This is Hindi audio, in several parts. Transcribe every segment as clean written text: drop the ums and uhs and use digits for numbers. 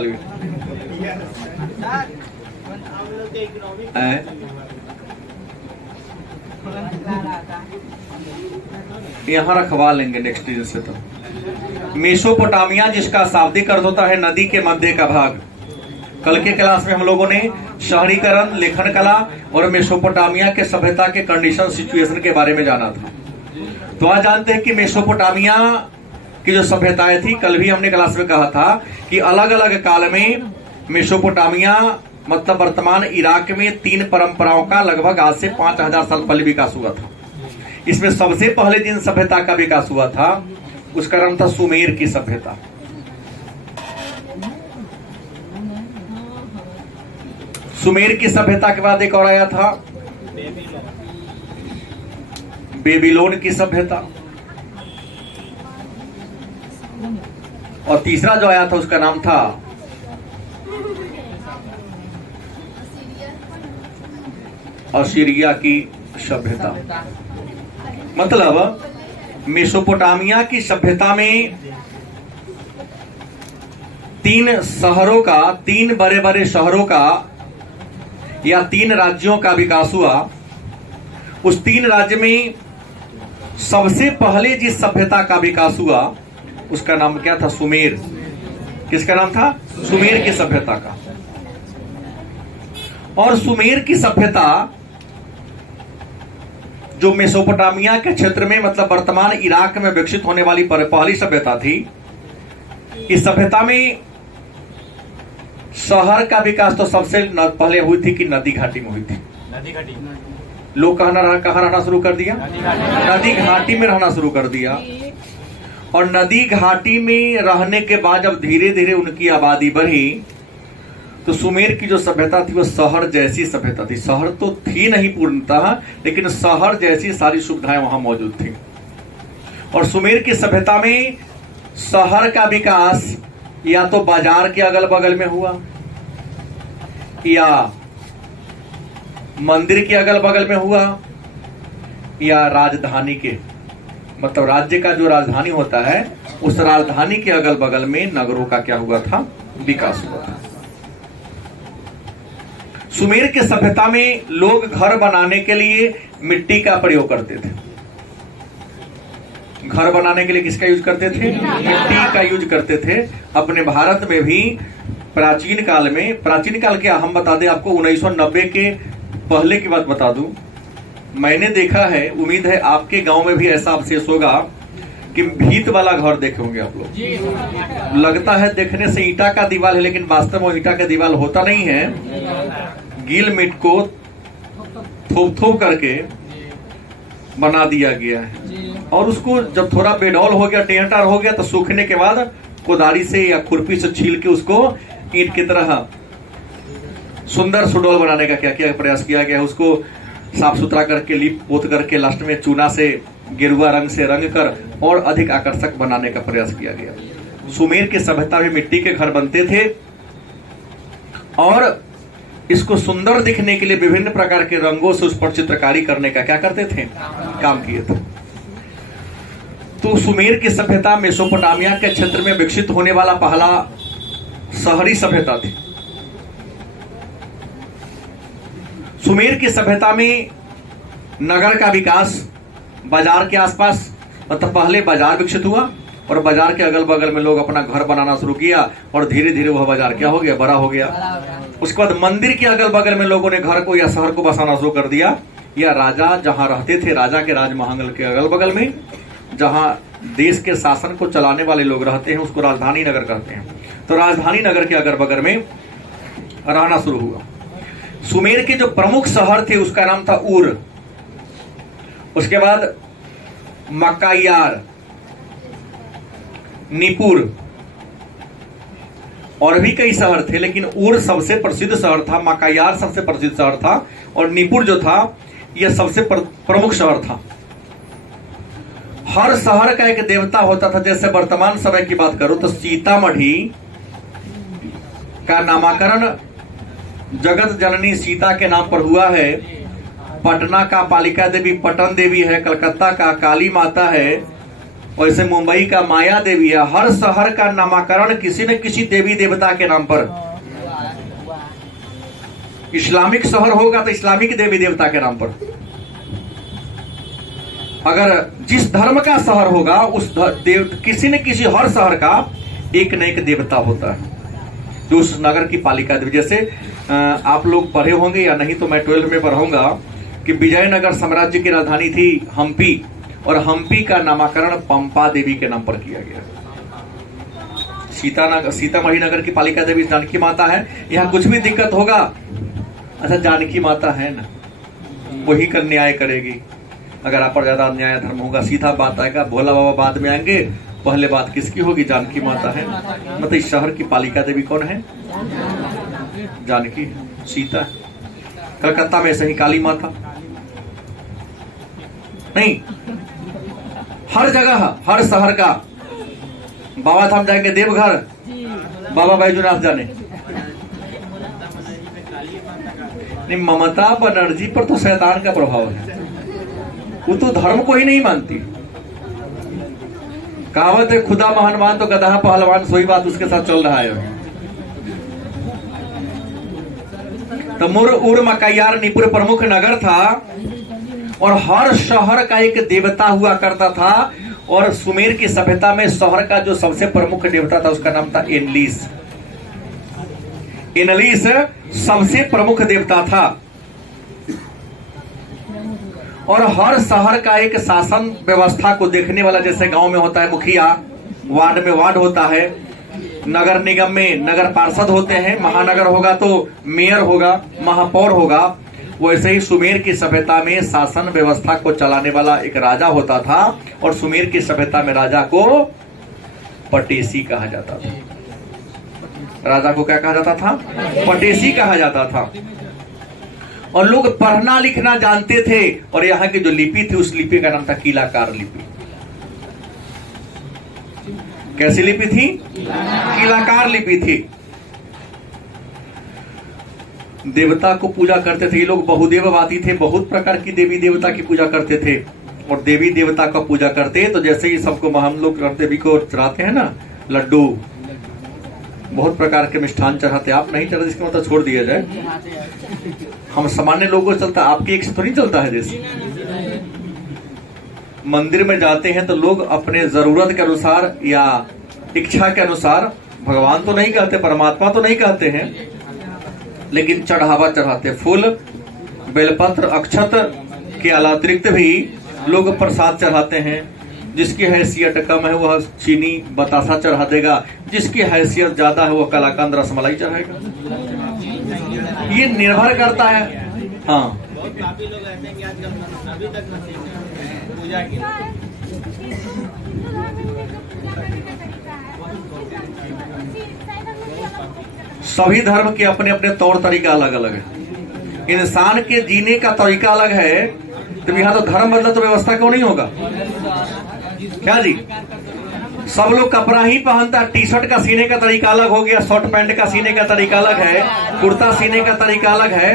कल भी यहाँ रखवा लेंगे नेक्स्ट दिन से। तो मेसोपोटामिया जिसका शाब्दिक अर्थ होता है नदी के मध्य का भाग। कल के क्लास में हम लोगों ने शहरीकरण, लेखन कला और मेसोपोटामिया के सभ्यता के कंडीशन सिचुएशन के बारे में जाना था। तो आज जानते हैं कि मेसोपोटामिया की जो सभ्यताएं थी, कल भी हमने क्लास में कहा था कि अलग अलग काल में मेसोपोटामिया मतलब वर्तमान इराक में 3 परंपराओं का लगभग आज से 5000 साल पहले विकास हुआ था। इसमें सबसे पहले जिन सभ्यता का विकास हुआ था उसका नाम था सुमेर की सभ्यता। सुमेर की सभ्यता के बाद एक और आया था बेबीलोन की सभ्यता, और तीसरा जो आया था उसका नाम था असीरिया की सभ्यता। मतलब मेसोपोटामिया की सभ्यता में 3 शहरों का, 3 बड़े बड़े शहरों का या 3 राज्यों का विकास हुआ। उस 3 राज्य में सबसे पहले जिस सभ्यता का विकास हुआ उसका नाम क्या था? सुमेर। किसका नाम था? सुमेर की सभ्यता का। और सुमेर की सभ्यता जो मेसोपोटामिया के क्षेत्र में मतलब वर्तमान इराक में विकसित होने वाली पहली सभ्यता थी। इस सभ्यता में शहर का विकास तो सबसे पहले हुई थी कि नदी घाटी में हुई थी। नदी घाटी लोग कहाँ रहना शुरू कर दिया? नदी घाटी में रहना शुरू कर दिया। और नदी घाटी में रहने के बाद जब धीरे धीरे उनकी आबादी बढ़ी तो सुमेर की जो सभ्यता थी वो शहर जैसी सभ्यता थी। शहर तो थी नहीं पूर्णतः, लेकिन शहर जैसी सारी सुविधाएं वहां मौजूद थी। और सुमेर की सभ्यता में शहर का विकास या तो बाजार के अगल बगल में हुआ या मंदिर के अगल बगल में हुआ या राजधानी के मतलब राज्य का जो राजधानी होता है उस राजधानी के अगल बगल में नगरों का क्या हुआ था? विकास हुआ था। सुमेर के सभ्यता में लोग घर बनाने के लिए मिट्टी का प्रयोग करते थे। घर बनाने के लिए किसका यूज करते थे? मिट्टी का यूज करते थे। अपने भारत में भी प्राचीन काल क्या हम बता दें आपको, 1990 के पहले की बात बता दूं, मैंने देखा है, उम्मीद है आपके गांव में भी ऐसा अवशेष होगा कि भीत वाला घर देखे होंगे आप लोग। लगता है देखने से ईंटा का दीवार है, लेकिन वास्तव में ईंटा का दीवार होता नहीं है। गील मिट को थोप करके बना दिया गया है। और उसको जब थोड़ा बेडौल हो गया, टेढ़ हो गया, तो सूखने के बाद कोदारी से या खुरपी से छील के उसको ईंट की तरह सुंदर सुडौल बनाने का क्या प्रयास किया गया। उसको साफ सुथरा करके लीप पोत करके लास्ट में चूना से गेरुआ रंग से रंग कर और अधिक आकर्षक बनाने का प्रयास किया गया। सुमेर की सभ्यता में मिट्टी के घर बनते थे और इसको सुंदर दिखने के लिए विभिन्न प्रकार के रंगों से उस पर चित्रकारी करने का क्या करते थे? काम किए थे। तो सुमेर की सभ्यता मेसोपोटामिया के क्षेत्र में विकसित होने वाला पहला शहरी सभ्यता थी। सुमेर की सभ्यता में नगर का विकास बाजार के आसपास, मतलब पहले बाजार विकसित हुआ और बाजार के अगल बगल में लोग अपना घर बनाना शुरू किया और धीरे धीरे वह बाजार क्या हो गया? बड़ा हो गया। उसके बाद मंदिर के अगल बगल में लोगों ने घर को या शहर को बसाना शुरू कर दिया, या राजा जहां रहते थे, राजा के राजमहल के अगल बगल में जहां देश के शासन को चलाने वाले लोग रहते हैं उसको राजधानी नगर कहते हैं। तो राजधानी नगर के अगल बगल में रहना शुरू हुआ। सुमेर के जो प्रमुख शहर थे उसका नाम था उर। उसके बाद मकायार, निपुर और भी कई शहर थे, लेकिन उर सबसे प्रसिद्ध शहर था, मकायार सबसे प्रसिद्ध शहर था और निपुर जो था यह सबसे प्रमुख शहर था। हर शहर का एक देवता होता था। जैसे वर्तमान समय की बात करो तो सीतामढ़ी का नामकरण जगत जननी सीता के नाम पर हुआ है। पटना का पालिका देवी पटन देवी है, कलकत्ता का काली माता है वैसे मुंबई का माया देवी है। हर शहर का नामकरण किसी न किसी देवी देवता के नाम पर। इस्लामिक शहर होगा तो इस्लामिक देवी देवता के नाम पर। अगर जिस धर्म का शहर होगा उस किसी न किसी हर शहर का एक न एक देवता होता है जो उस नगर की पालिका देवी। जैसे आप लोग पढ़े होंगे या नहीं तो मैं 12 में पढ़ाऊंगा कि विजयनगर साम्राज्य की राजधानी थी हम्पी, और हम्पी का नामकरण पंपा देवी के नाम पर किया गया। सीतामढ़ी नगर की पालिका देवी जानकी माता है। यहाँ कुछ भी दिक्कत होगा, अच्छा जानकी माता है ना, वही कर न्याय करेगी। अगर आप पर ज्यादा अन्याय धर्म होगा, सीधा बात आएगा, भोला बाबा बाद में आएंगे, पहले बात किसकी होगी? जानकी माता है। मतलब इस शहर की पालिका देवी कौन है? जानकी, सीता। कलकत्ता में सही काली माता नहीं, हर जगह हर शहर का। बाबा धाम जाएंगे देवघर, बाबा बैजूनाथ जाने नहीं। ममता बनर्जी पर तो शैतान का प्रभाव है, वो तो धर्म को ही नहीं मानती। कहावत है खुदा महानवान तो गधा पहलवान, सोई बात उसके साथ चल रहा है। तो मुर मकैयार निपुर प्रमुख नगर था और हर शहर का एक देवता हुआ करता था। और सुमेर की सभ्यता में शहर का जो सबसे प्रमुख देवता था उसका नाम था एनलिस। एनलिस सबसे प्रमुख देवता था। और हर शहर का एक शासन व्यवस्था को देखने वाला, जैसे गांव में होता है मुखिया, वार्ड में वार्ड होता है, नगर निगम में नगर पार्षद होते हैं, महानगर होगा तो मेयर होगा, महापौर होगा। वैसे ही सुमेर की सभ्यता में शासन व्यवस्था को चलाने वाला एक राजा होता था। और सुमेर की सभ्यता में राजा को पटेसी कहा जाता था। राजा को क्या कहा जाता था? पटेसी कहा जाता था। और लोग पढ़ना लिखना जानते थे। और यहाँ की जो लिपि थी उस लिपि का नाम था कीलाकार लिपि। कैसी लिपि थी? कीलाकार लिपि थी। देवता को पूजा करते थे ये लोग, बहुदेववादी थे, बहुत प्रकार की देवी देवता की पूजा करते थे। और देवी देवता का पूजा करते तो जैसे ही सबको हम लोग देवी को चढ़ाते हैं ना, लड्डू, बहुत प्रकार के मिष्ठान चढ़ाते। आप नहीं चढ़ाते इसका मतलब छोड़ दिया जाए। हम सामान्य लोगों को चलता, आपकी एक तो नहीं चलता है। जैसे मंदिर में जाते हैं तो लोग अपने जरूरत के अनुसार या इच्छा के अनुसार, भगवान तो नहीं कहते, परमात्मा तो नहीं कहते हैं, लेकिन चढ़ावा चढ़ाते। फूल, बेलपत्र, अक्षत के अतिरिक्त भी लोग प्रसाद चढ़ाते हैं। जिसकी हैसियत कम है वह चीनी बतासा चढ़ा देगा, जिसकी हैसियत ज्यादा है वह कलाकंद रसमलाई चढ़ाएगा। ये निर्भर करता है। हाँ, सभी धर्म के अपने अपने तौर तरीका अलग अलग है। इंसान के जीने का तरीका अलग है। तो यहाँ तो धर्म बदला तो व्यवस्था क्यों नहीं होगा? क्या जी? सब लोग कपड़ा ही पहनता, टी शर्ट का सीने का तरीका अलग हो गया, शॉर्ट पैंट का सीने का तरीका अलग है, कुर्ता सीने का तरीका अलग है।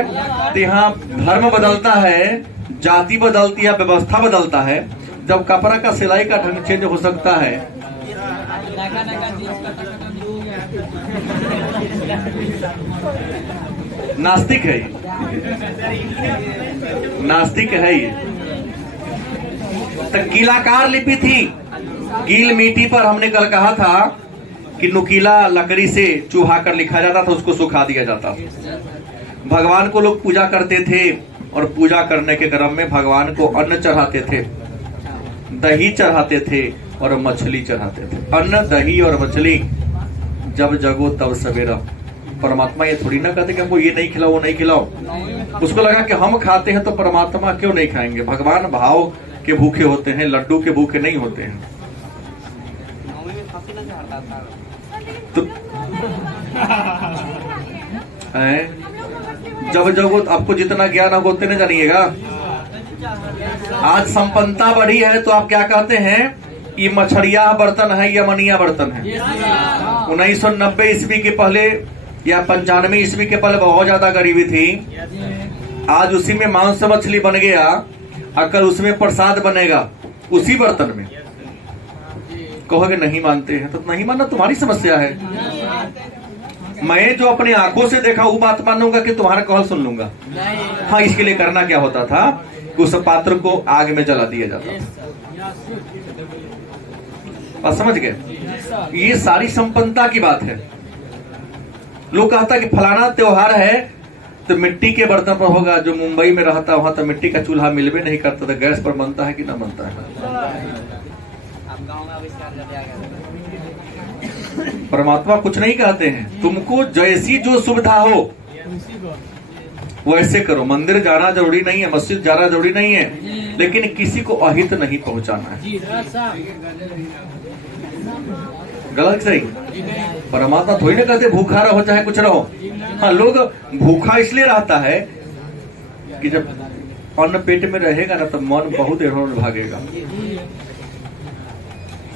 तो यहाँ धर्म बदलता है, जाति बदलती है, व्यवस्था बदलता है। जब कपड़ा का सिलाई का ढंग चेंज हो सकता है, नास्तिक है ये, नास्तिक है ये। तो कीलाकार लिपि थी। गील मिट्टी पर हमने कल कहा था कि नुकीला लकड़ी से चुभा कर लिखा जाता था, उसको सुखा दिया जाता था। भगवान को लोग पूजा करते थे और पूजा करने के क्रम में भगवान को अन्न चढ़ाते थे, दही चढ़ाते थे और मछली चढ़ाते थे। अन्न, दही और मछली, जब जगो तब सवेरा। परमात्मा ये थोड़ी ना कहते कि हमको ये नहीं खिलाओ वो नहीं खिलाओ। उसको लगा कि हम खाते हैं तो परमात्मा क्यों नहीं खाएंगे। भगवान भाव के भूखे होते हैं, लड्डू के भूखे नहीं होते हैं। तो जब जगो, आपको जितना ज्ञान होगा उतने जानिएगा। आज संपन्नता बढ़ी है तो आप क्या कहते हैं? ये मछड़िया बर्तन है या मनिया बर्तन है। 1990 ईस्वी के पहले या 95 ईस्वी के पहले बहुत ज्यादा गरीबी थी। आज उसी में मांस मछली बन गया, कल उसमें प्रसाद बनेगा उसी बर्तन में। कहोगे नहीं मानते हैं, तो नहीं मानना तुम्हारी समस्या है। मैं जो अपने आंखों से देखा वो बात मानूंगा कि तुम्हारा कॉल सुन लूंगा? हाँ, इसके लिए करना क्या होता था कि उस पात्र को आग में जला दिया जाता था। बात समझ गए? ये सारी संपन्नता की बात है। लोग कहता कि फलाना त्योहार है तो मिट्टी के बर्तन पर होगा। जो मुंबई में रहता वहां तो मिट्टी का चूल्हा मिलवे नहीं करता था, गैस पर बनता है कि ना बनता है। परमात्मा कुछ नहीं कहते हैं, तुमको जैसी जो सुविधा हो वैसे करो। मंदिर जाना जरूरी नहीं है, मस्जिद जाना जरूरी नहीं है, लेकिन किसी को अहित नहीं पहुंचाना है। गलत सही? परमात्मा थोड़ी ना कहते भूखा रहो चाहे कुछ रहो। हाँ, लोग भूखा इसलिए रहता है कि जब अन्न पेट में रहेगा ना तो मन बहुत इधर भागेगा।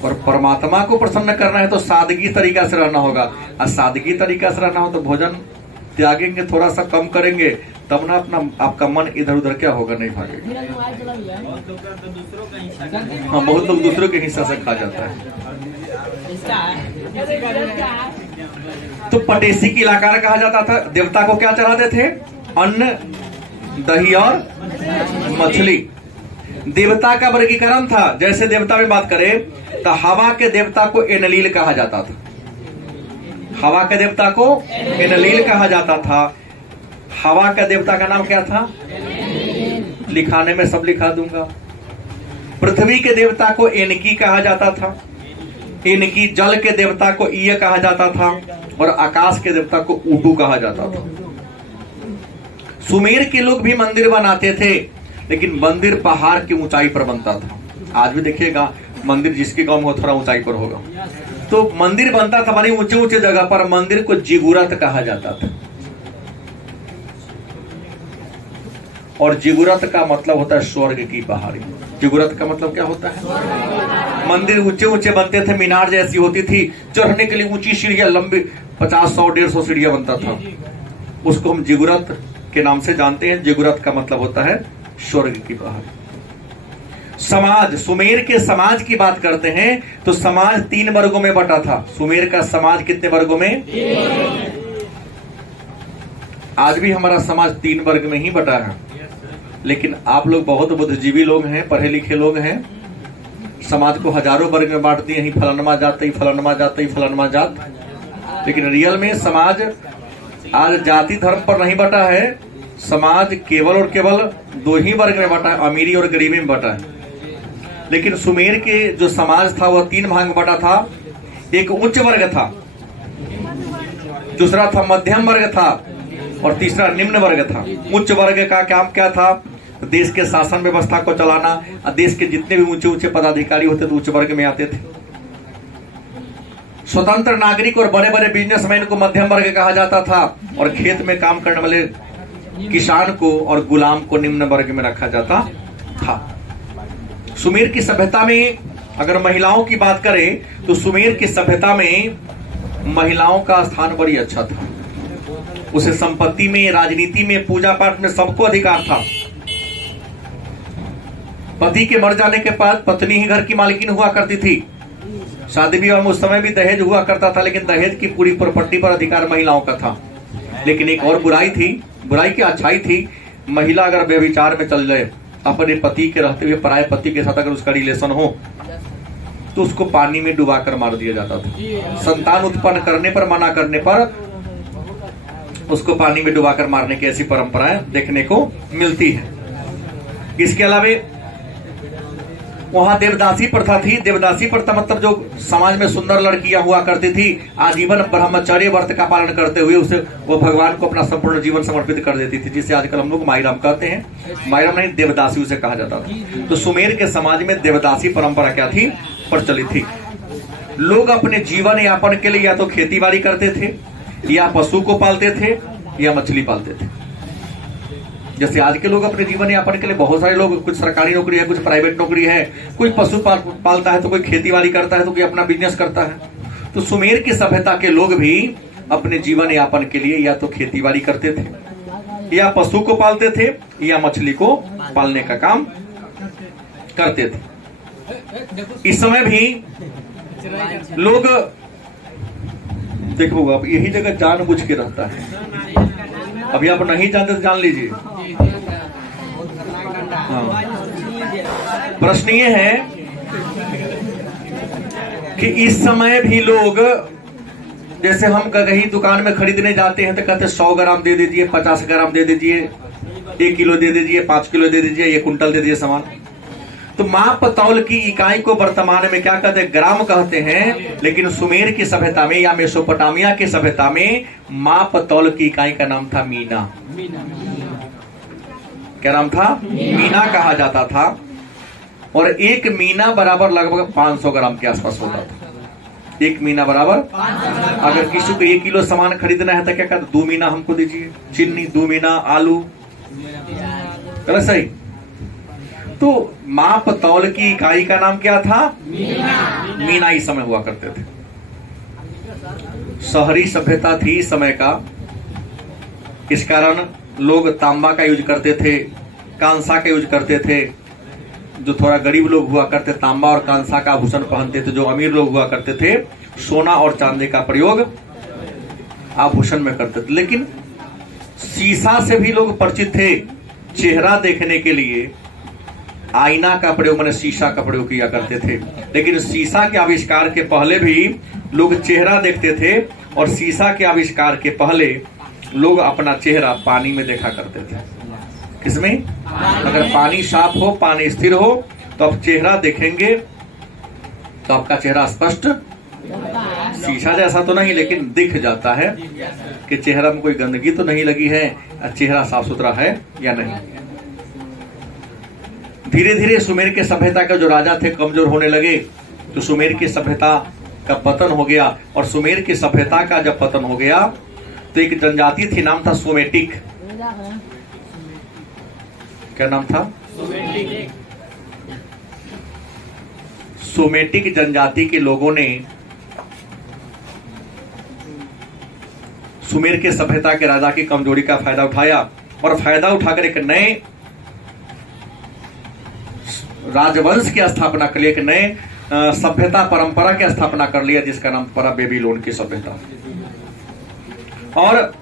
और परमात्मा को प्रसन्न करना है तो सादगी तरीका से रहना होगा। और सादगी तरीका से रहना हो तो भोजन त्यागेंगे, थोड़ा सा कम करेंगे, तब ना अपना आपका मन इधर उधर क्या होगा, नहीं भागेगा। हाँ, बहुत लोग दूसरों के हिस्सा से खा जाता है। तो पटेसी की इलाका कहा जाता था। देवता को क्या चढ़ाते थे? अन्न, दही और मछली। देवता का वर्गीकरण था। जैसे देवता में बात करें तो हवा के देवता को एनलील कहा जाता था। हवा के देवता को एनलील कहा जाता था। हवा का देवता का नाम क्या था? लिखाने में सब लिखा दूंगा। पृथ्वी के देवता को एनकी कहा जाता था। इनकी जल के देवता को ईय कहा जाता था। और आकाश के देवता को ऊडू कहा जाता था। सुमेर के लोग भी मंदिर बनाते थे, लेकिन मंदिर पहाड़ की ऊंचाई पर बनता था। आज भी देखिएगा मंदिर जिसके गांव में हो थोड़ा ऊंचाई पर होगा, तो मंदिर बनता था बड़ी ऊंचे ऊंचे जगह पर। मंदिर को जिगुरत कहा जाता था। और जिगुरत का मतलब होता है स्वर्ग की पहाड़ी। जिगुरत का मतलब क्या होता है? मंदिर ऊंचे ऊंचे बनते थे, मीनार जैसी होती थी, चढ़ने के लिए ऊंची सीढ़ियां, लंबी 50, 100, 150 सीढ़ियां बनता था। उसको हम जिगुरत के नाम से जानते हैं। जिगुरत का मतलब होता है स्वर्ग की पहाड़ी। समाज, सुमेर के समाज की बात करते हैं तो समाज 3 वर्गों में बटा था। सुमेर का समाज कितने वर्गों में? आज भी हमारा समाज 3 वर्ग में ही बटा है। लेकिन आप लोग बहुत बुद्धिजीवी लोग हैं, पढ़े लिखे लोग हैं, समाज को हजारों वर्ग में बांट दिए। ही फलानमा जात, ही फलानमा जात, ही फलानमा जात। लेकिन रियल में समाज आज जाति धर्म पर नहीं बटा है। समाज केवल और केवल 2 ही वर्ग में बटा है, अमीरी और गरीबी में बटा है। लेकिन सुमेर के जो समाज था वह 3 भाग में बटा था। एक उच्च वर्ग था, दूसरा था मध्यम वर्ग था, और तीसरा निम्न वर्ग था। उच्च वर्ग का काम क्या था? देश के शासन व्यवस्था को चलाना। देश के जितने भी ऊंचे ऊंचे पदाधिकारी होते थे उच्च वर्ग में आते थे। स्वतंत्र नागरिक और बड़े बड़े बिजनेसमैन को मध्यम वर्ग कहा जाता था। और खेत में काम करने वाले किसान को और गुलाम को निम्न वर्ग में रखा जाता था। सुमेर की सभ्यता में अगर महिलाओं की बात करें तो सुमेर की सभ्यता में महिलाओं का स्थान बड़ी अच्छा था। उसे संपत्ति में, राजनीति में, पूजा पाठ में सबको अधिकार था। पति के मर जाने के बाद पत्नी ही घर की मालकिन हुआ करती थी। शादी विवाह में उस समय भी दहेज हुआ करता था, लेकिन दहेज की पूरी प्रॉपर्टी पर अधिकार महिलाओं का था। लेकिन एक और बुराई थी, बुराई की अच्छाई थी। महिला अगर व्यभिचार में चल जाए, अपने पति के रहते हुए पराये पति के साथ अगर उसका रिलेशन हो, तो उसको पानी में डुबाकर मार दिया जाता था। संतान उत्पन्न करने पर, मना करने पर उसको पानी में डुबाकर मारने की ऐसी परंपराएं देखने को मिलती है। इसके अलावा वहां देवदासी प्रथा थी। देवदासी प्रथा मतलब जो समाज में सुंदर लड़कियां हुआ करती थी, आजीवन ब्रह्मचर्य व्रत का पालन करते हुए उसे वो भगवान को अपना संपूर्ण जीवन समर्पित कर देती थी, जिसे आजकल हम लोग माईराम कहते हैं। माईराम नहीं, देवदासी उसे कहा जाता था। तो सुमेर के समाज में देवदासी परंपरा क्या थी? प्रचलित थी। लोग अपने जीवन यापन के लिए या तो खेती बाड़ी करते थे, या पशु को पालते थे, या मछली पालते थे। जैसे आज के लोग अपने जीवन यापन के लिए बहुत सारे लोग, कुछ सरकारी नौकरी है, कुछ प्राइवेट नौकरी है, कोई पशु पालता है, तो कोई खेती बाड़ी करता है, तो कोई अपना बिजनेस करता है। तो सुमेर की सभ्यता के लोग भी अपने जीवन यापन के लिए या तो खेती बाड़ी करते थे, या पशु को पालते थे, या मछली को पालने का काम करते थे। इस समय भी लोग देखो अब यही जगह जानबूझ के रहता है। अभी आप नहीं जानते तो जान लीजिए। हाँ। प्रश्न ये है कि इस समय भी लोग, जैसे हम कहीं दुकान में खरीदने जाते हैं तो कहते 100 ग्राम दे दीजिए, 50 ग्राम दे दीजिए, 1 किलो दे दीजिए, 5 किलो दे दीजिए, 1 कुंटल दे दीजिए सामान। तो माप तौल की इकाई को वर्तमान में क्या कहते हैं? ग्राम कहते हैं। लेकिन सुमेर की सभ्यता में या मेसोपोटामिया की सभ्यता में माप तौल की इकाई का नाम था मीना। क्या नाम था? मीना कहा जाता था। और 1 मीना बराबर लगभग 500 ग्राम के आसपास होता था। 1 मीना बराबर, अगर किसी को 1 किलो सामान खरीदना है तो क्या कहते? 2 मीना हमको दीजिए, चीनी 2 मीना, आलू, गलत सही? तो माप तौल की इकाई का नाम क्या था? मीना इस समय हुआ करते थे। शहरी सभ्यता थी इस समय का, इस कारण लोग तांबा का यूज करते थे, कांसा का यूज करते थे। जो थोड़ा गरीब लोग हुआ करते तांबा और कांसा का आभूषण पहनते थे। जो अमीर लोग हुआ करते थे सोना और चांदी का प्रयोग आभूषण में करते थे। लेकिन शीशा से भी लोग परिचित थे। चेहरा देखने के लिए आईना का प्रयोग, मैंने शीशा का प्रयोग किया करते थे। लेकिन शीशा के आविष्कार के पहले भी लोग चेहरा देखते थे। और शीशा के आविष्कार के पहले लोग अपना चेहरा पानी में देखा करते थे। किसमें? अगर पानी साफ हो, पानी स्थिर हो, तो आप चेहरा देखेंगे तो आपका चेहरा स्पष्ट, शीशा जैसा तो नहीं लेकिन दिख जाता है कि चेहरा में कोई गंदगी तो नहीं लगी है, चेहरा साफ सुथरा है या नहीं। धीरे धीरे सुमेर के सभ्यता के जो राजा थे कमजोर होने लगे, तो सुमेर की सभ्यता का पतन हो गया। और सुमेर की सभ्यता का जब पतन हो गया तो एक जनजाति थी, नाम था सोमेटिक। क्या नाम था? सोमेटिक जनजाति के लोगों ने सुमेर के सभ्यता के राजा की कमजोरी का फायदा उठाया और फायदा उठाकर एक नए राजवंश की स्थापना कर लिया, एक नए सभ्यता परंपरा की स्थापना कर लिया, जिसका नाम पड़ा बेबीलोन की सभ्यता। और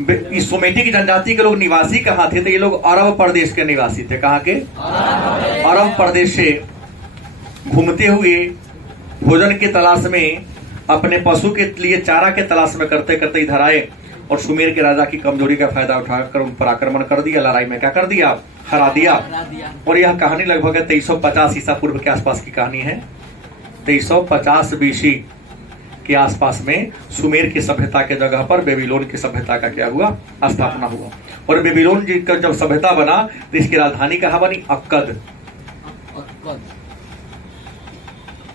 इस सोमेटिक जनजाति के लोग निवासी कहाँ थे? तो ये लोग अरब प्रदेश के निवासी थे। कहाँ के? अरब प्रदेश से घूमते हुए भोजन की तलाश में, अपने पशु के लिए चारा के तलाश में करते करते इधर आए और सुमेर के राजा की कमजोरी का फायदा उठाकर उन पर आक्रमण कर दिया। लड़ाई में क्या कर दिया? हरा दिया। और यह कहानी लगभग 2350 ईसा पूर्व के आसपास की कहानी है। 2350 बीसी के आसपास में सुमेर की सभ्यता के जगह पर बेबीलोन की सभ्यता का क्या हुआ? स्थापना हुआ। और बेबीलोन जी का जब सभ्यता बना तो इसकी राजधानी कहाँ बनी? अक्कद।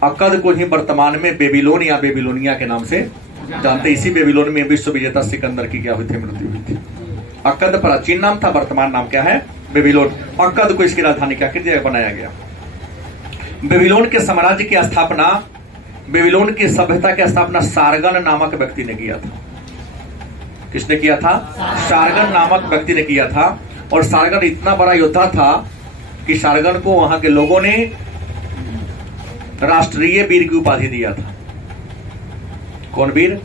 अक्कद को ही वर्तमान में बेबीलोन या बेबीलोनिया के नाम से जानते। इसी बेबीलोन में विश्व विजेता सिकंदर की क्या हुई थी? मृत्यु हुई थी। अक्कद प्राचीन नाम था, वर्तमान नाम क्या है? बेबीलोन। अक्कद को इसकी राजधानी क्या बनाया गया? बेबीलोन के साम्राज्य की स्थापना, बेबीलोन की सभ्यता की स्थापना सारगन नामक व्यक्ति ने किया था। किसने किया था? सारगन नामक व्यक्ति ने किया था। और सारगन इतना बड़ा योद्धा था कि सारगन को वहां के लोगों ने राष्ट्रीय वीर की उपाधि दिया था। कौन वीर?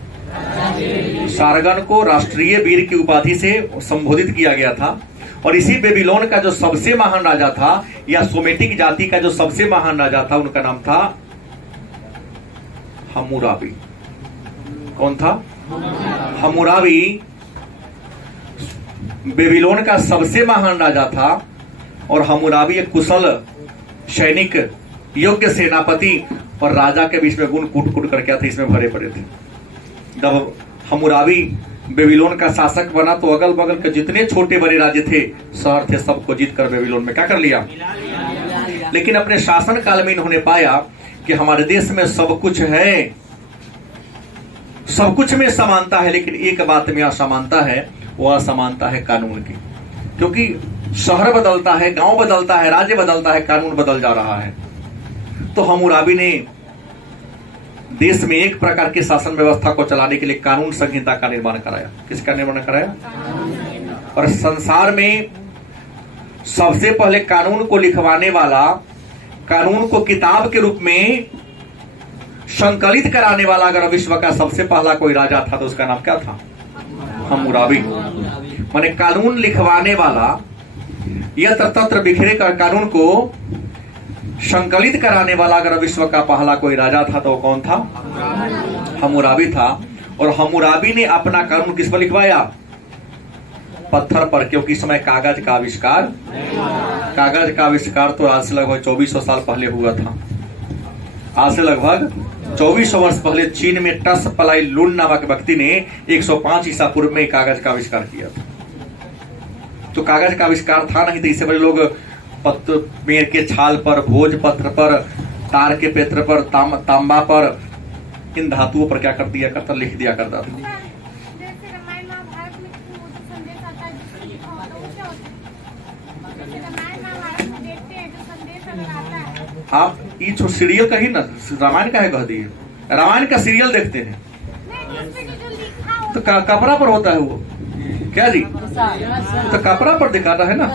सारगन को राष्ट्रीय वीर की उपाधि से संबोधित किया गया था। और इसी बेबीलोन का जो सबसे महान राजा था, या सोमेटिक जाति का जो सबसे महान राजा था, उनका नाम था हम्मुराबी। कौन था? हम्मुराबी बेबीलोन का सबसे महान राजा था। और हम्मुराबी एक कुशल सैनिक, योग्य सेनापति और राजा के बीच में गुण कूट कूट कर क्या थे? इसमें भरे पड़े थे। जब हम्मुराबी बेबीलोन का शासक बना तो अगल बगल के जितने छोटे बड़े राज्य थे, शहर थे, सबको जीत कर बेबीलोन में क्या कर लिया? लेकिन अपने शासन काल में इन्होंने पाया कि हमारे देश में सब कुछ है, सब कुछ में समानता है, लेकिन एक बात में असमानता है। वो असमानता है कानून की। क्योंकि शहर बदलता है, गांव बदलता है, राज्य बदलता है, कानून बदल जा रहा है। तो हम्मुराबी ने देश में एक प्रकार की शासन व्यवस्था को चलाने के लिए कानून संहिता का निर्माण कराया। किसका निर्माण कराया? और संसार में सबसे पहले कानून को लिखवाने वाला, कानून को किताब के रूप में संकलित कराने वाला अगर विश्व का सबसे पहला कोई राजा था तो उसका नाम क्या था? हम्मुराबी। माने कानून लिखवाने वाला, यत्र तत्र बिखरे कर कानून को संकलित कराने वाला अगर विश्व का पहला कोई राजा था तो कौन था? हम्मुराबी था। और हम्मुराबी ने अपना कानून किस पर लिखवाया? पत्थर पर, क्योंकि इस समय कागज का आविष्कार तो आज से लगभग 2400 साल पहले हुआ था। आज से लगभग 2400 वर्ष पहले चीन में टस पलाई लुन नामक व्यक्ति ने 105 ईसा पूर्व में कागज का आविष्कार किया था। तो कागज का आविष्कार था नहीं तो इससे बड़े लोग पत्थर, पेड़ के छाल पर, भोजपत्र पर, तार के पेत्र पर, तांबा पर, इन धातुओं पर क्या कर दिया करता? लिख दिया करता था। आप ये जो सीरियल का ही ना, रामायण का है कह दिए, रामायण का सीरियल देखते हैं तो कपड़ा पर होता है वो क्या जी? तो कपड़ा पर दिखाता है ना।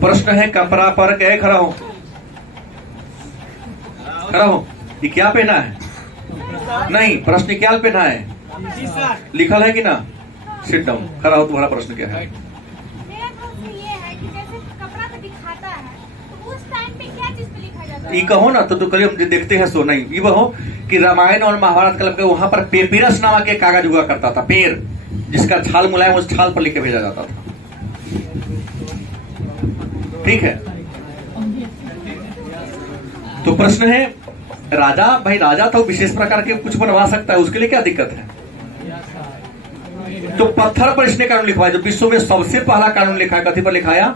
प्रश्न है कपड़ा पर क्या खड़ा हो? खड़ा हो। ये क्या पहना है? नहीं, प्रश्न क्या पहना है? लिखल है कि ना? सिट डाउन, खड़ा हो। तुम्हारा प्रश्न क्या है? ये कहो ना तो कल हम देखते हैं सो नहीं। ये कहो कि रामायण और महाभारत काल के वहां पर पेपिरस नामक एक कागज हुआ करता था, पेड़, जिसका छाल मुलायम उस छाल पर लिख के भेजा जाता था। ठीक है। तो प्रश्न है, राजा भाई राजा तो विशेष प्रकार के कुछ बनवा सकता है, उसके लिए क्या दिक्कत है? तो पत्थर पर इसने कानून लिखवाया। जो विश्व में सबसे पहला कानून लिखा है, कथी पर लिखाया?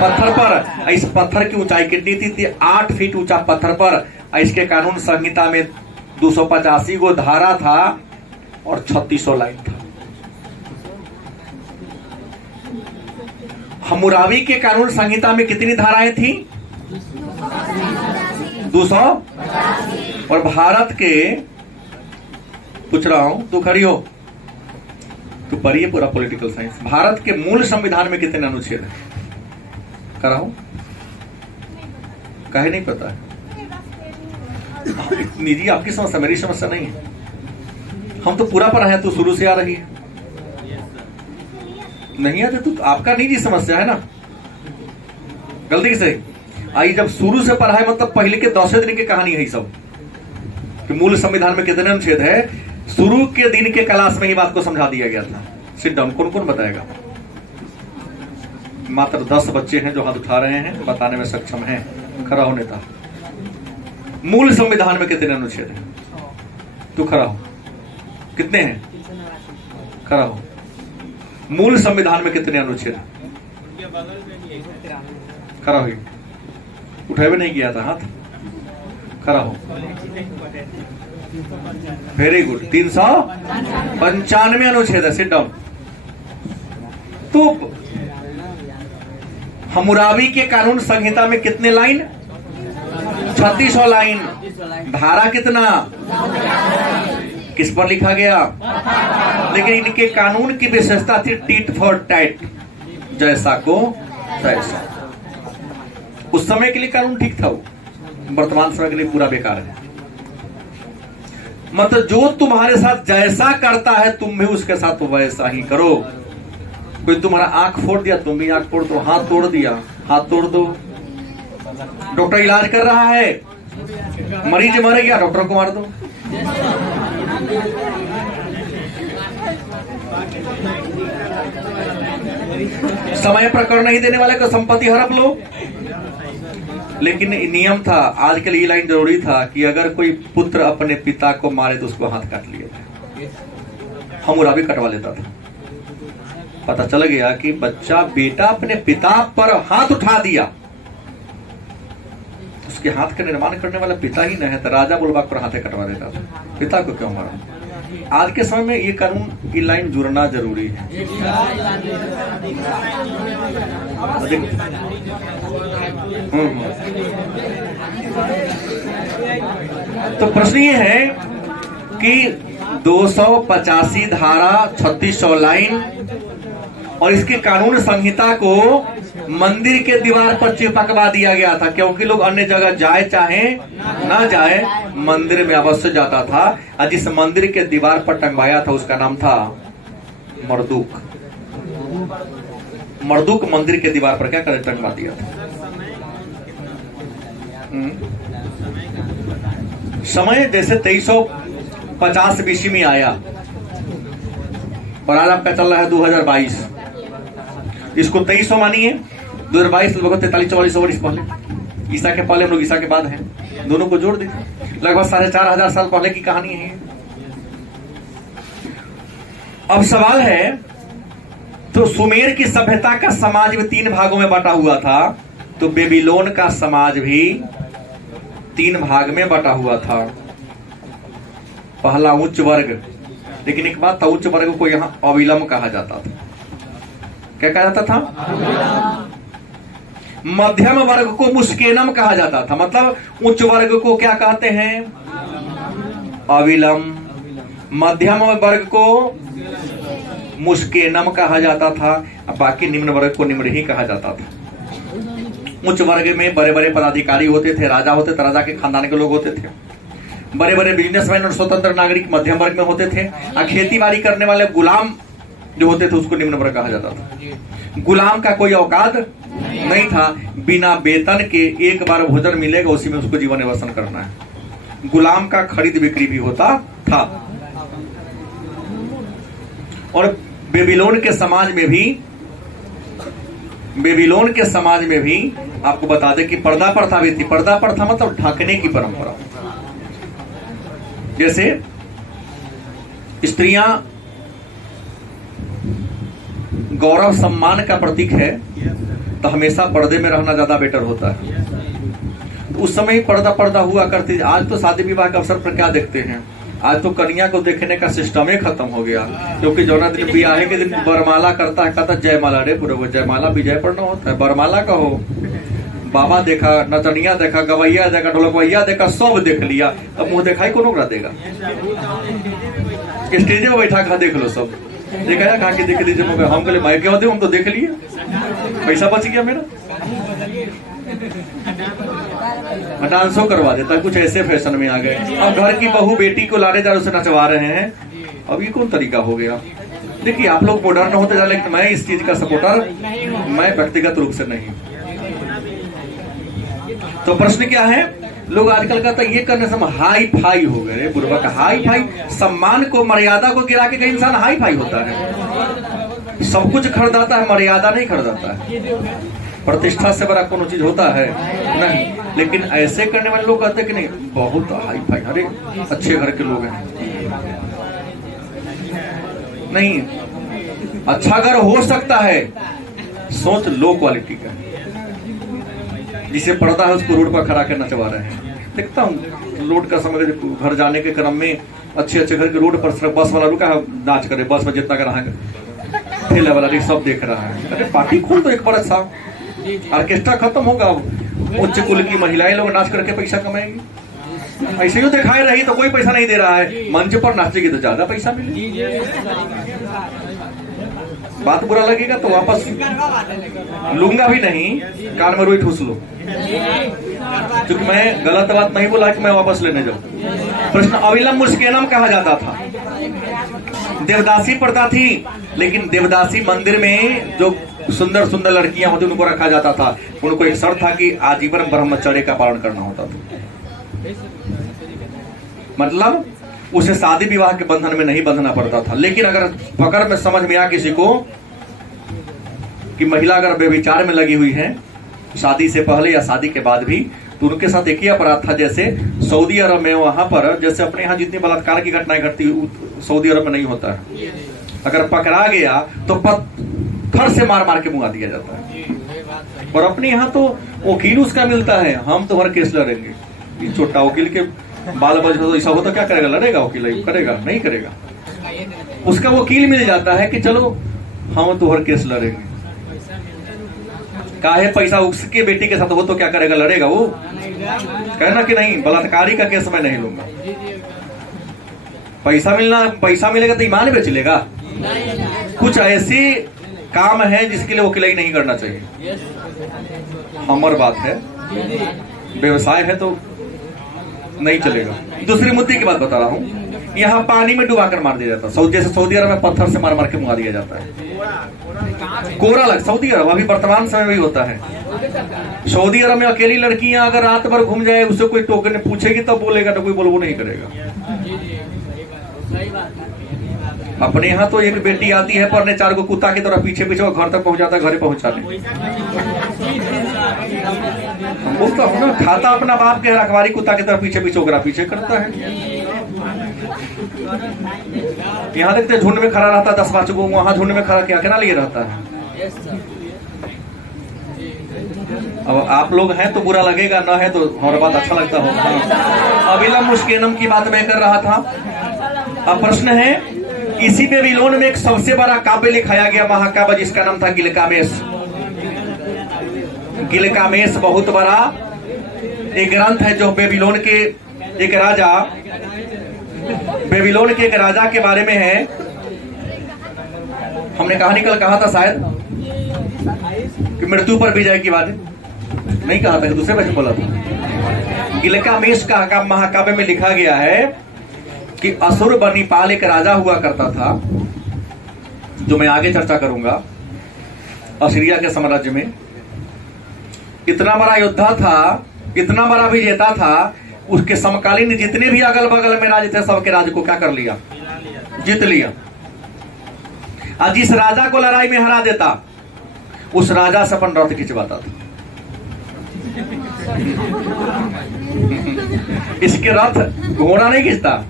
पत्थर पर। इस पत्थर की ऊंचाई कितनी थी? 8 फीट ऊंचा पत्थर पर। इसके कानून संहिता में 285 गो धारा था और 3600 लाइन था। हम्मुराबी के कानून संहिता में कितनी धाराएं थी? 200। और भारत के, पूछ रहा हूं, तू खड़ी हो, तो पढ़िए पूरा पॉलिटिकल साइंस। भारत के मूल संविधान में कितने अनुच्छेद है? कराओ। काहे नहीं पता है? निजी आपकी समस्या, मेरी समस्या नहीं है। हम तो पूरा पढ़ा है, तो शुरू से आ रही है। नहीं आते तो आपका निजी समस्या है ना, गलती से आई। जब शुरू से पढ़ा है मतलब पहले के 10 दिन की कहानी है सब कि मूल संविधान में कितने अनुच्छेद है। शुरू के दिन के क्लास में ही बात को समझा दिया गया था। Sit down. कौन कौन बताएगा? मात्र 10 बच्चे हैं जो हाथ उठा रहे हैं, बताने में सक्षम हैं। खड़ा होने था। मूल संविधान में कितने अनुच्छेद हैं? तू खड़ा हो। कितने हैं? खड़ा हो। मूल संविधान में कितने अनुच्छेद हैं? खड़ा हो। उठाए भी नहीं गया था हाथ। खड़ा हो। Very good. 395 अनुच्छेद है। Sit down. तो हम्मुराबी के कानून संहिता में कितने लाइन? 3600 लाइन। धारा कितना? किस पर लिखा गया? लेकिन इनके कानून की विशेषता थी टीट फॉर टैट, जैसा को तैसा। उस समय के लिए कानून ठीक था, वो वर्तमान समय के लिए पूरा बेकार है। मतलब जो तुम्हारे साथ जैसा करता है तुम भी उसके साथ वैसा ही करो। कोई तुम्हारा आंख फोड़ दिया, तुम भी आंख फोड़ दो। हाथ तोड़ दिया, हाथ तोड़ दो। डॉक्टर इलाज कर रहा है, मरीज मर गया, डॉक्टर को मार दो। समय प्रकरण नहीं देने वाले को संपत्ति हड़प लो। लेकिन नियम था, आजकल ये लाइन जरूरी था कि अगर कोई पुत्र अपने पिता को मारे तो उसको हाथ काट लिया जाए। हम्मुराबी कटवा लेता था। पता चल गया कि बच्चा, बेटा अपने पिता पर हाथ उठा दिया, उसके हाथ का निर्माण करने वाला पिता ही नहीं है, तो राजा बुलबाग पर हाथे कटवा देता था। पिता को क्यों मारा? आज के समय में ये कानून, ये लाइन जुड़ना जरूरी है। तो प्रश्न ये है कि 285 धारा, 3600 लाइन और इसकी कानून संहिता को मंदिर के दीवार पर चिपकवा दिया गया था, क्योंकि लोग अन्य जगह जाए चाहे ना जाए मंदिर में अवश्य जाता था। और जिस मंदिर के दीवार पर टंगवाया था उसका नाम था मर्दूक। मर्दूक मंदिर के दीवार पर क्या कर टंगवा दिया था। समय जैसे 2350 BC में आया और आज आपका चल रहा है 2022। इसको 2300 मानिए, 2022 लगभग 43-44 वर्ष पहले, ईसा के पहले हम लोग ईसा के बाद हैं, दोनों को जोड़ दीजिए, लगभग 4500 साल पहले की कहानी है। अब सवाल है, तो सुमेर की सभ्यता का समाज भी 3 भागों में बटा हुआ था, तो बेबीलोन का समाज भी 3 भाग में बटा हुआ था। पहला उच्च वर्ग, लेकिन एक बात था, उच्च वर्ग को यहां अविलम कहा जाता था। क्या कहा जाता था? मध्यम वर्ग को मुस्केनम कहा जाता था। मतलब उच्च वर्ग को क्या कहते हैं? अविलम। मध्यम वर्ग को मुस्केनम कहा जाता था, बाकी निम्न वर्ग को निम्न ही कहा जाता था। उच्च वर्ग में बड़े बड़े पदाधिकारी होते थे, राजा होते थे, राजा के खानदान के लोग होते थे। बड़े बड़े बिजनेसमैन और स्वतंत्र नागरिक मध्यम वर्ग में होते थे। और खेती बाड़ी करने वाले गुलाम जो होते थे उसको निम्न वर्ग कहा जाता था। गुलाम का कोई औकात नहीं था, बिना वेतन के एक बार भोजन मिलेगा, उसी में उसको जीवन निवासन करना है। गुलाम का खरीद बिक्री भी होता था। और बेबीलोन के समाज में भी आपको बता दें कि पर्दा प्रथा भी थी। पर्दा प्रथा मतलब ढकने की परंपरा। जैसे स्त्रियां गौरव सम्मान का प्रतीक है, तो हमेशा पर्दे में रहना ज्यादा बेटर होता है। उस समय पर्दा हुआ करती। आज तो शादी विवाह के अवसर पर क्या देखते हैं, आज तो कन्या को देखने का सिस्टम ही खत्म हो गया। क्योंकि जो दिन ब्याह के दिन बरमाला करता है, कहता जयमाला, रे पूरे वो जयमाला विजय पर न होता है, बरमाला कहो। बाबा देखा, नचनिया देखा, गवैया देखा, ढोलकवैया देखा, सब देख लिया, अब मुंह दिखाई कौन देगा? स्टेज में बैठा खा देख लो, सब देखा कहा कि देख लीजिए। हम कहले माइक क्या हम तो देख लिए, पैसा बच गया मेरा। डांसो करवा देता है, कुछ ऐसे फैशन में आ गए। अब घर की बहू बेटी को लारेदारों से नचवा रहे हैं। अब ये कौन तरीका हो गया? देखिए आप लोग मॉडर्न होते जा, लेकिन मैं इस चीज का सपोर्टर, मैं व्यक्तिगत रूप से नहीं। तो प्रश्न क्या है, लोग आजकल कहता है ये करने से हम हाई फाई हो गए। बुर्बक हाई फाई, सम्मान को मर्यादा को गिरा के इंसान हाई फाई होता है। सब कुछ खरीदाता है, मर्यादा नहीं खरीदाता है। प्रतिष्ठा से बड़ा कोनो चीज होता है नहीं। लेकिन ऐसे करने वाले लोग कहते हैं कि नहीं बहुत हाई फाई, अरे अच्छे घर के लोग हैं। नहीं, अच्छा घर हो सकता है, सोच लो क्वालिटी का। जिसे पर्दा है उसको रोड पर खड़ा कर नचवा रहे हैं। देखता हूँ रोड का समय घर जाने के क्रम में अच्छे अच्छे घर के रोड पर सिर्फ बस वाला रुका है, नाच करे, बस में जितना का रहा ठेला वाला सब देख रहा है। अरे पार्टी खोल दो एक बार, अच्छा ऑर्केस्ट्रा खत्म होगा, उच्च कुल की महिलाएं लोग नाच करके पैसा कमाएंगी। ऐसे ही दिखाई रही तो कोई पैसा नहीं दे रहा है, मंच पर नाचेगी तो ज्यादा पैसा मिलेगा। बात बुरा लगेगा तो वापस लूंगा भी नहीं, कान में रुई ठूस लो। क्योंकि मैं गलत बात नहीं बोला कि मैं वापस लेने जाऊं। प्रश्न अविलंब मुस्केनम कहा जाता था। देवदासी प्रथा थी, लेकिन देवदासी मंदिर में जो सुंदर सुंदर लड़कियां होती उनको रखा जाता था। उनको एक शर्त था कि आजीवन ब्रह्मचर्य का पालन करना होता था। मतलब उसे शादी विवाह के बंधन में नहीं बंधना पड़ता था। लेकिन अगर पकड़ में समझ में आ किसी को कि महिला अगर व्यभिचार में लगी हुई है शादी से पहले या शादी के बाद भी, तो उनके साथ एक ही अपराध था। जैसे सऊदी अरब में वहां पर जैसे अपने यहाँ जितनी बलात्कार की घटनाएं घटती सऊदी अरब में नहीं होता है। अगर पकड़ा गया तो पत्थर से मार मार के मुंगा दिया जाता है। और अपने यहाँ तो वकील उसका मिलता है, हम तो हर केस लड़ेंगे। छोटा वकील के बाल बज तो ऐसा होता क्या करेगा? लड़ेगा वकील? करेगा नहीं करेगा। उसका वकील मिल जाता है कि चलो हम तो हर केस लड़ेंगे। काहे पैसा उसके बेटी के साथ हो तो क्या करेगा? लड़ेगा वो? कहना कि नहीं बलात्कारी का केस मैं नहीं लूंगा। पैसा मिलेगा तो ईमान बेच लेगा। कुछ ऐसी काम है जिसके लिए वकीलाई नहीं करना चाहिए। हमर बात है, व्यवसाय है तो नहीं चलेगा। दूसरी मुद्दे की बात बता रहा हूँ, यहाँ पानी में डुबा कर मार दिया जाता है। जैसे सऊदी अरब में पत्थर से मार मार के मुआ दिया जाता है। कोरा लग सऊदी अरब अभी वर्तमान समय में भी होता है। सऊदी अरब में अकेली लड़कियां अगर रात भर घूम जाए, उससे कोई टोकने पूछेगी तब बोलेगा, तो कोई बोलबो नहीं करेगा। अपने यहाँ तो एक बेटी आती है पढ़ने, 4 को कुत्ता की तरह पीछे पीछे घर तक पहुंचाता है, घरे पहुंचाने। हम बोलता हूँ ना, खाता अपना बाप के रखवारी, कुत्ता की तरह पीछे पीछे ओकरा पीछे करता है। यहाँ देखते झुंड में खड़ा रहता है 10-5 को, वहां झुंड में खड़ा क्या अकेला लिए रहता है। अब आप लोग हैं तो बुरा लगेगा, ना है तो हमारा बात अच्छा लगता होगा। अबिलम मुश्किनम की बात मैं कर रहा था। अब प्रश्न है, इसी बेबीलोन में एक सबसे बड़ा काव्य लिखाया गया, महाकाव्य, जिसका नाम था गिलगामेश। गिलगामेश बहुत बड़ा एक ग्रंथ है जो बेबीलोन के एक राजा के बारे में है। हमने कहानी कल कहा था शायद कि मृत्यु पर विजय की बात नहीं कहा था, दूसरे बच्चे बोला था। गिलगामेश का महाकाव्य में लिखा गया है कि अशुरबनीपाल एक राजा हुआ करता था, जो मैं आगे चर्चा करूंगा। असीरिया के साम्राज्य में इतना बड़ा योद्धा था, इतना बड़ा विजेता था, उसके समकालीन जितने भी अगल बगल में राज थे, सबके राज को क्या कर लिया, जीत लिया। और जिस राजा को लड़ाई में हरा देता, उस राजा से अपन रथ खिंचवाता था। इसके रथ घोड़ा नहीं खींचता,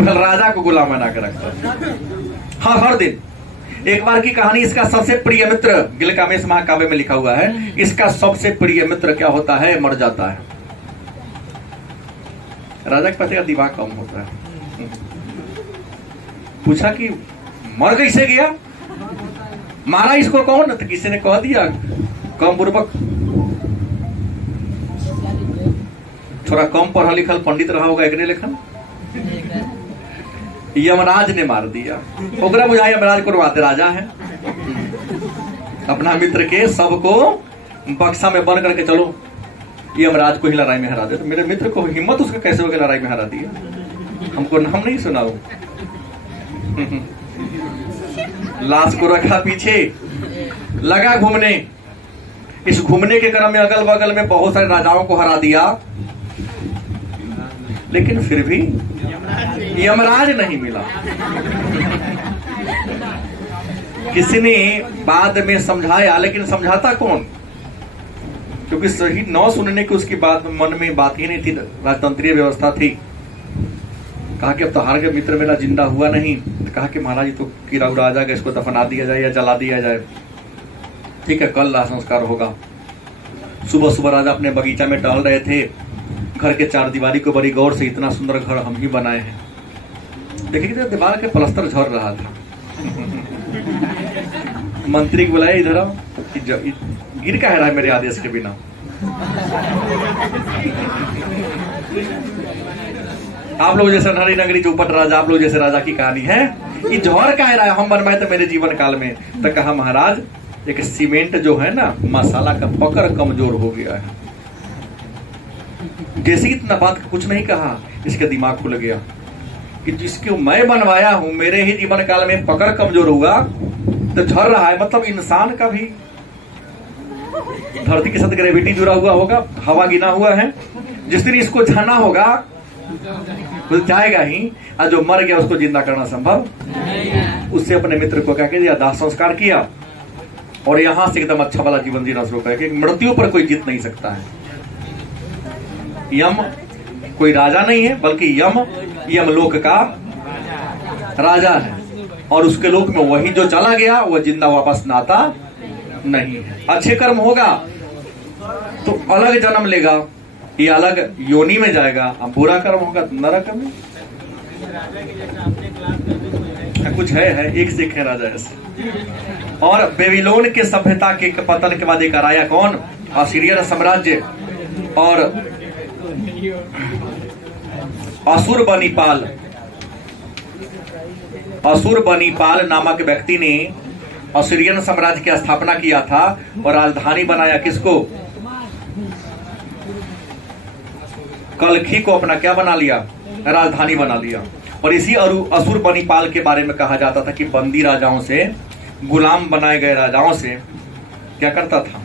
राजा को गुलाम बना कर रखता। हाँ, हर दिन। एक बार की कहानी, इसका सबसे प्रिय मित्र, गिलगामेश महाकाव्य में लिखा हुआ है, इसका सबसे प्रिय मित्र क्या होता है, मर जाता है। राजा के पति का दिमाग कम होता है। पूछा कि मर कैसे गया, मारा इसको कौन? तो किसी ने कह दिया, कम बुर्बक, थोड़ा कम पढ़ा लिखल पंडित रहा होगा, एक ने लिखल, यमराज ने मार दिया। ओकरा बुझा यमराज को रुआते राजा है, अपना मित्र के सबको बक्सा में बंद करके चलो यमराज को ही लड़ाई में हरा दे। तो मेरे मित्र को हिम्मत उसका कैसे हो गया लड़ाई में हरा दिया? हमको नाम नहीं सुनाओ। लाश को रखा पीछे, लगा घूमने। इस घूमने के क्रम में अगल बगल में बहुत सारे राजाओं को हरा दिया, लेकिन फिर भी यमराज नहीं मिला। किसी ने बाद में समझाया, लेकिन समझाता कौन? क्योंकि सही न सुनने की उसकी बात मन में बात ही नहीं थी, राजतंत्रीय व्यवस्था थी। कहा कि अब तो हार के मित्र मेरा जिंदा हुआ नहीं, तो कहा कि महाराज तो कीड़ा उड़ा आ जाएगा, इसको दफना दिया जाए या जला दिया जाए। ठीक है, कल लाश संस्कार होगा। सुबह सुबह राजा अपने बगीचा में टहल रहे थे, घर के 4 दीवारी को बड़ी गौर से, इतना सुंदर घर हम ही बनाए हैं। देखिए दीवार के प्लस्तर झड़ रहा था। मंत्री को बुलाया, इधर आओ, गिर का है मेरे आदेश के बिना। आप लोग जैसे नरी नगरी चौपट राजा, आप लोग जैसे राजा की कहानी है, ये जौहर का है, हम बनवाए तो मेरे जीवन काल में। तो कहा महाराज, एक सीमेंट जो है ना, मसाला का पकड़ कमजोर हो गया है। जैसे इतना बात कुछ नहीं कहा, इसके दिमाग खुल गया कि जिसको मैं बनवाया हूं, मेरे ही जीवन काल में पकड़ कमजोर हुआ तो झड़ रहा है। मतलब इंसान का भी धरती के साथ ग्रेविटी जुड़ा हुआ होगा, हवा गिना हुआ है। जिस दिन इसको छाना होगा वो जाएगा ही, और जो मर गया उसको जिंदा करना संभव। उससे अपने मित्र को क्या दिया, दाह संस्कार किया, और यहां से एकदम अच्छा वाला जीवन जीना शुरू करें कि मृत्यु पर कोई जीत नहीं सकता है। यम कोई राजा नहीं है, बल्कि यमलोक का राजा है, और उसके लोक में वही जो चला गया वह जिंदा वापस नाता नहीं है। अच्छे कर्म होगा तो अलग जन्म लेगा, ये अलग योनि में जाएगा, अब बुरा कर्म होगा तो नरक में। कुछ है एक सिख है राजा ऐसे। और बेबीलोन के सभ्यता के पतन के बाद एक आया कौन, असीरियन साम्राज्य। और अशुरबनीपाल नामक व्यक्ति ने असीरियन साम्राज्य की स्थापना किया था और राजधानी बनाया किसको? कल्खी को अपना क्या बना लिया? राजधानी बना लिया। और इसी असुर बनीपाल के बारे में कहा जाता था कि बंदी राजाओं से, गुलाम बनाए गए राजाओं से क्या करता था?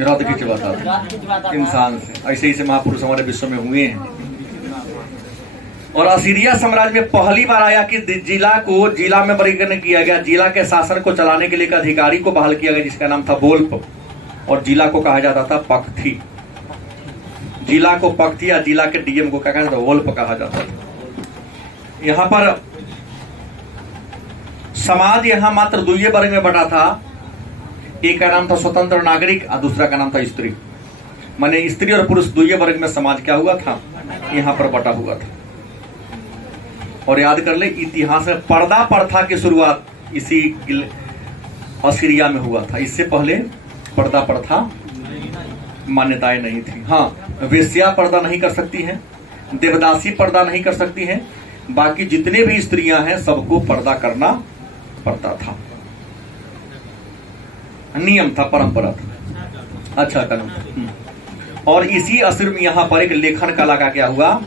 रथ खिंचवाता था इंसान से। ऐसे ऐसे महापुरुष हमारे विश्व में हुए हैं। और असीरिया साम्राज्य में पहली बार आया कि जिला में वर्गीकरण किया गया। जिला के शासन को चलाने के लिए एक अधिकारी को बहाल किया गया जिसका नाम था वोल्फ, और जिला को कहा जाता था पख्थी। जिला को पख्थी या जिला के डीएम को क्या कहा जाता था? वोल्फ कहा जाता था। यहाँ पर समाज यहाँ मात्र दो वर्ग में बटा था। एक का नाम था स्वतंत्र नागरिक और दूसरा का नाम था स्त्री। माने स्त्री और पुरुष दो वर्ग में समाज क्या हुआ था? यहाँ पर बटा हुआ था। और याद कर ले, इतिहास में पर्दा प्रथा की शुरुआत इसी असीरिया में हुआ था। इससे पहले पर्दा प्रथा मान्यताएं नहीं थी। हाँ, वेश्या पर्दा नहीं कर सकती हैं, देवदासी पर्दा नहीं कर सकती हैं, बाकी जितने भी स्त्रियां हैं सबको पर्दा करना पड़ता था। नियम था, परंपरा था। अच्छा कदम। और इसी असुर में यहाँ पर एक लेखन कला का क्या हुआ?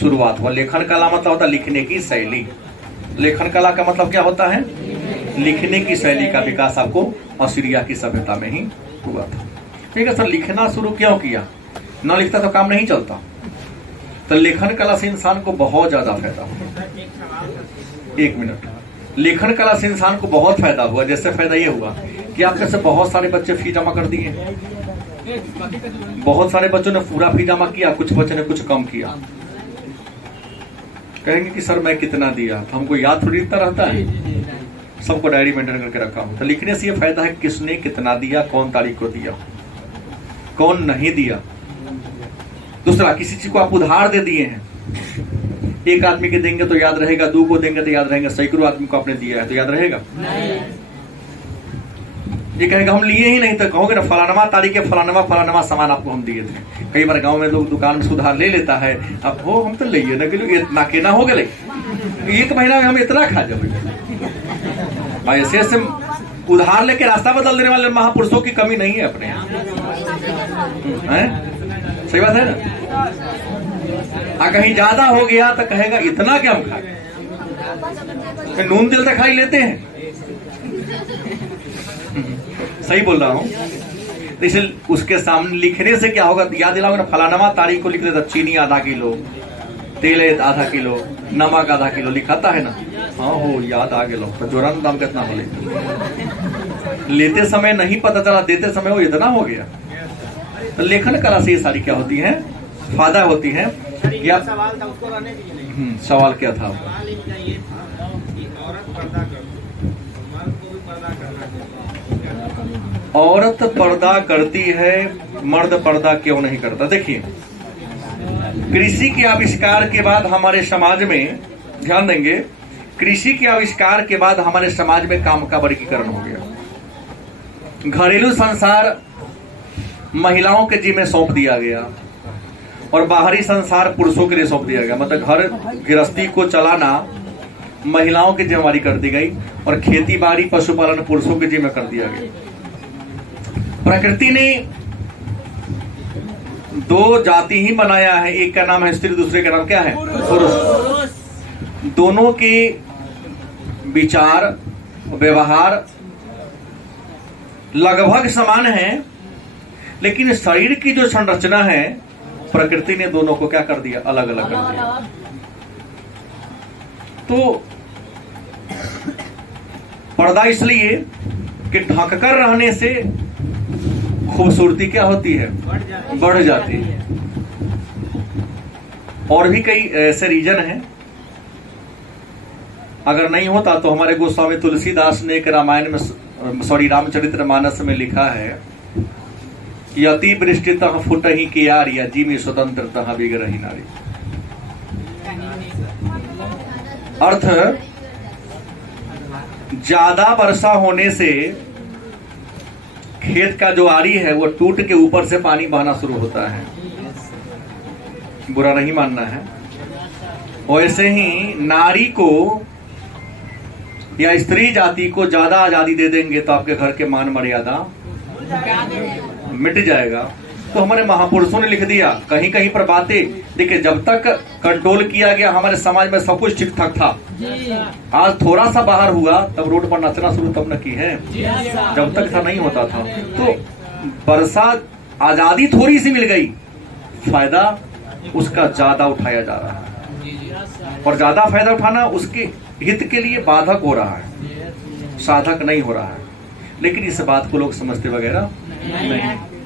शुरुआत हुआ। लेखन कला मतलब होता है लिखने की शैली। लेखन कला का मतलब क्या होता है? लिखने की शैली का विकास आपको असीरिया की सभ्यता में ही हुआ था। ठीक है सर, लिखना शुरू क्यों किया? न लिखता तो काम नहीं चलता। तो लेखन कला से इंसान को बहुत ज्यादा फायदा हुआ। एक मिनट। लेखन कला से इंसान को बहुत फायदा हुआ। जैसे फायदा ये हुआ कि आपके से बहुत सारे बच्चे फी जमा कर दिए। बहुत सारे बच्चों ने पूरा फी जमा किया, कुछ बच्चों ने कुछ कम किया। कहेंगे कि सर मैं कितना दिया, तो हमको याद थोड़ी इतना रहता है। सबको डायरी मेंटेन करके रखा हूं। तो लिखने से ये फायदा है किसने कितना दिया, कौन तारीख को दिया, कौन नहीं दिया। दूसरा, किसी चीज को आप उधार दे दिए हैं, एक आदमी के देंगे तो याद रहेगा, दो को देंगे तो याद रहेगा, सैकड़ों आदमी को आपने दिया है तो याद रहेगा? ये कहेगा हम लिए ही नहीं, तो कहोगे ना फलानमा तारीख के फलानमा सामान आपको हम दिए थे। कई बार गांव में लोग दुकान में सुधार ले लेता है, अब हो हम तो ले ना इतना केना हो गए, एक महीना में हम इतना खा जाओगे। ऐसे ऐसे उधार लेके रास्ता बदल देने वाले महापुरुषों की कमी नहीं है अपने यहाँ। सही बात है ना? कहीं ज्यादा हो गया तो कहेगा इतना क्या हम खाए, नून दिल तक खाई लेते हैं। सही बोल रहा हूँ। तो इसलिए उसके सामने लिखने से क्या होगा? याद दिलाओगे ना, फलानमा तारीख को लिख देता, चीनी आधा किलो, तेल आधा किलो, नमक आधा किलो लिखाता है ना। हाँ हो याद आ गया। तो जोरन दाम कितना हो लेते समय नहीं पता चला, देते समय वो इतना हो गया। तो लेखन कला से ये सारी क्या होती है? फायदा होती है। या सवाल क्या था? औरत पर्दा करती है, मर्द पर्दा क्यों नहीं करता? देखिए, कृषि के आविष्कार के बाद हमारे समाज में, ध्यान देंगे, कृषि के आविष्कार के बाद हमारे समाज में काम का वर्गीकरण हो गया। घरेलू संसार महिलाओं के जिम्मे सौंप दिया गया और बाहरी संसार पुरुषों के लिए सौंप दिया गया। मतलब घर गृहस्थी को चलाना महिलाओं की जिम्मेवारी कर दी गई और खेती बाड़ी पशुपालन पुरुषों के जिम्मे कर दिया गया। प्रकृति ने दो जाति ही बनाया है, एक का नाम है स्त्री, दूसरे का नाम क्या है? पुरुष। दोनों के विचार व्यवहार लगभग समान है, लेकिन शरीर की जो संरचना है प्रकृति ने दोनों को क्या कर दिया? अलग अलग कर दिया। तो पर्दा इसलिए कि ढककर रहने से खूबसूरती क्या होती है? बढ़ जाती है। और भी कई ऐसे रीजन हैं। अगर नहीं होता तो हमारे गोस्वामी तुलसीदास ने एक रामायण में, रामचरितमानस में लिखा है कि अति वृष्टितः फुटहि कियारिया जीवी स्वतंत्रतः विग्रही नारी। अर्थ, ज्यादा वर्षा होने से खेत का जो आरी है वो टूट के ऊपर से पानी बहना शुरू होता है। बुरा नहीं मानना है। वैसे ही नारी को या स्त्री जाति को ज्यादा आजादी दे देंगे तो आपके घर के मान मर्यादा मिट जाएगा। तो हमारे महापुरुषों ने लिख दिया, कहीं कहीं पर बातें देखिए, जब तक कंट्रोल किया गया हमारे समाज में सब कुछ ठीक ठाक था। आज थोड़ा सा बाहर हुआ तब रोड पर नाचना शुरू तब न की है, जब तक था नहीं होता था। तो वर्षा आजादी थोड़ी सी मिल गई, फायदा उसका ज्यादा उठाया जा रहा है, और ज्यादा फायदा उठाना उसके हित के लिए बाधक हो रहा है, साधक नहीं हो रहा है। लेकिन इस बात को लोग समझते वगैरह नहीं।